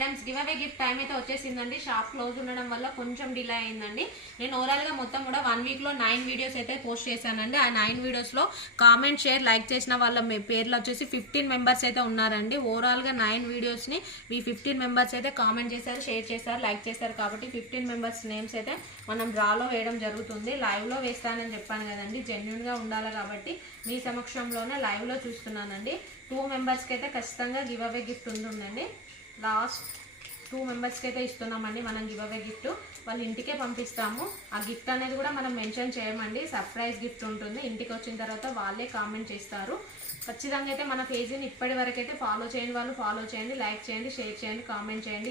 Friends give away gift time అయితే వచ్చేసిందండి. Shop close ఉండడం వల్ల కొంచెం డిలే అయిందండి. నేను ఓవరాల్గా మొత్తం కూడా 1 వీక్లో 9 వీడియోస్ అయితే పోస్ట్ చేశానండి. ఆ 9 వీడియోస్లో కామెంట్ షేర్ లైక్ చేసిన వాళ్ళ పేర్లు వచ్చేసి 15 మెంబర్స్ అయితే ఉన్నారండి. ఓవరాల్గా 9 వీడియోస్ని ఈ 15 మెంబర్స్ అయితే కామెంట్ చేశారు, షేర్ చేశారు, లైక్ చేశారు. కాబట్టి 15 మెంబర్స్ నేమ్స్ అయితే మనం డ్రాలో వేయడం జరుగుతుంది. లైవ్లో వేస్తానని చెప్పాను కదండి, జెన్యున్గా ఉండాలి కాబట్టి మీ సమక్షంలోనే లైవ్లో చూస్తున్నానండి. 2 మెంబర్స్కి అయితే ఖచ్చితంగా గివ్ అవే గిఫ్ట్ ఉంటుందండి. లాస్ట్ 2 మెంబర్స్కి అయితే ఇస్తున్నామండి మనం గివ్ అవే గిఫ్ట్. వాళ్ళ ఇంటికే పంపిస్తాము. ఆ గిఫ్ట్ అనేది కూడా మనం మెన్షన్ చేయమండి, సర్ప్రైజ్ గిఫ్ట్ ఉంటుంది. ఇంటికి వచ్చిన తర్వాత వాళ్ళే కామెంట్ చేస్తారు. ఖచ్చితంగా అయితే మన పేజీని ఇప్పటి వరకు అయితే ఫాలో చేయని వాళ్ళు ఫాలో చేయండి, లైక్ చేయండి, షేర్ చేయండి, కామెంట్ చేయండి.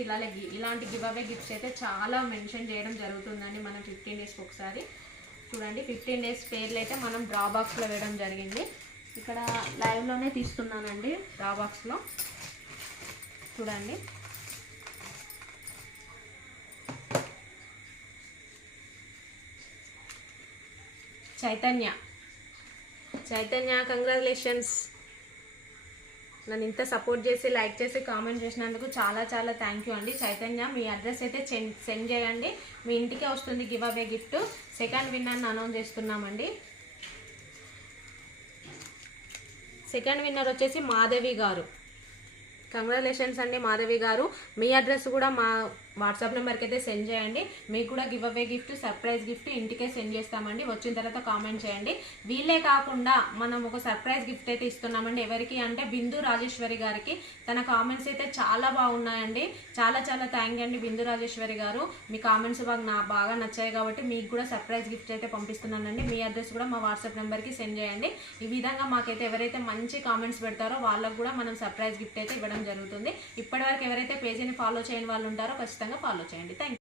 ఇలాంటి గివ్ అవే గిఫ్ట్స్ అయితే చాలా మెన్షన్ చేయడం జరుగుతుందండి మనం 15 డేస్కి ఒకసారి. చూడండి 15 డేస్ పేర్లు అయితే మనం డ్రా బాక్స్లో వేయడం జరిగింది. ఇక్కడ లైవ్లోనే తీస్తున్నానండి డ్రా బాక్స్లో. చూడండి చైతన్య కంగ్రాచులేషన్స్. నన్ను ఇంత సపోర్ట్ చేసి లైక్ చేసి కామెంట్ చేసినందుకు చాలా చాలా థ్యాంక్ యూ అండి. చైతన్య మీ అడ్రస్ అయితే సెండ్ చేయండి, మీ ఇంటికే వస్తుంది గివ్ అవే గిఫ్ట్. సెకండ్ విన్నర్ని అనౌన్స్ చేస్తున్నామండి. సెకండ్ విన్నర్ వచ్చేసి మాధవి గారు. కంగ్రాచులేషన్స్ అండి మాధవి గారు. మీ అడ్రస్ కూడా మా వాట్సాప్ నెంబర్కి అయితే సెండ్ చేయండి. మీకు కూడా give away gift, surprise gift ఇంటికే సెండ్ చేస్తామండి. వచ్చిన తర్వాత కామెంట్ చేయండి. వీళ్ళే కాకుండా మనం ఒక సర్ప్రైజ్ గిఫ్ట్ అయితే ఇస్తున్నామండి. ఎవరికి అంటే బిందు రాజేశ్వరి గారికి. తన కామెంట్స్ అయితే చాలా బాగున్నాయండి. చాలా చాలా థ్యాంక్ యూ అండి బిందు రాజేశ్వరి గారు. మీ కామెంట్స్ బాగా నచ్చాయి కాబట్టి మీకు కూడా సర్ప్రైజ్ గిఫ్ట్ అయితే పంపిస్తున్నానండి. మీ అడ్రస్ కూడా మా వాట్సాప్ నెంబర్కి సెండ్ చేయండి. ఈ విధంగా మాకైతే ఎవరైతే మంచి కామెంట్స్ పెడతారో వాళ్ళకు కూడా మనం సర్ప్రైజ్ గిఫ్ట్ అయితే ఇవ్వడం జరుగుతుంది. ఇప్పటివరకు ఎవరైతే పేజీని ఫాలో చేయని వాళ్ళు ఉంటారో ఖచ్చితంగా ఫాలో చేయండి. Thank you.